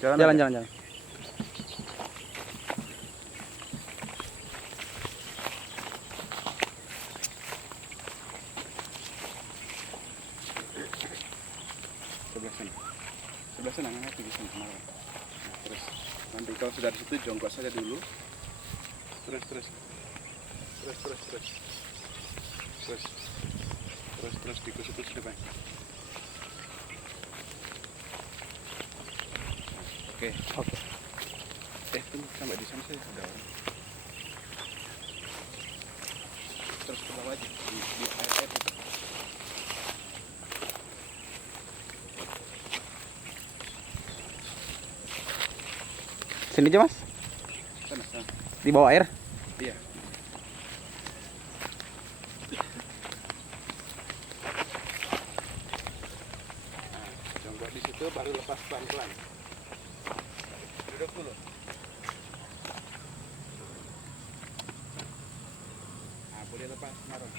Jalan, Jalan, aja. jalan, jalan. Sebelah sana. Sebelah sana kan pergi sana kemarin. Nah, terus nanti kalau sudah di situ jongkok saja dulu. Terus terus. Terus terus terus. Terus. Terus terus dikusuk-kusuk depan. Oke. Oke. Tunggu sampai di sana saja sudah orang. Terus ke bawah aja di air itu. Sini aja, Mas. Sana sana. Di bawah air. Iya. Nah, jongkok di situ baru lepas pelan-pelan. Duduk dulu. Nah, boleh lepas marah.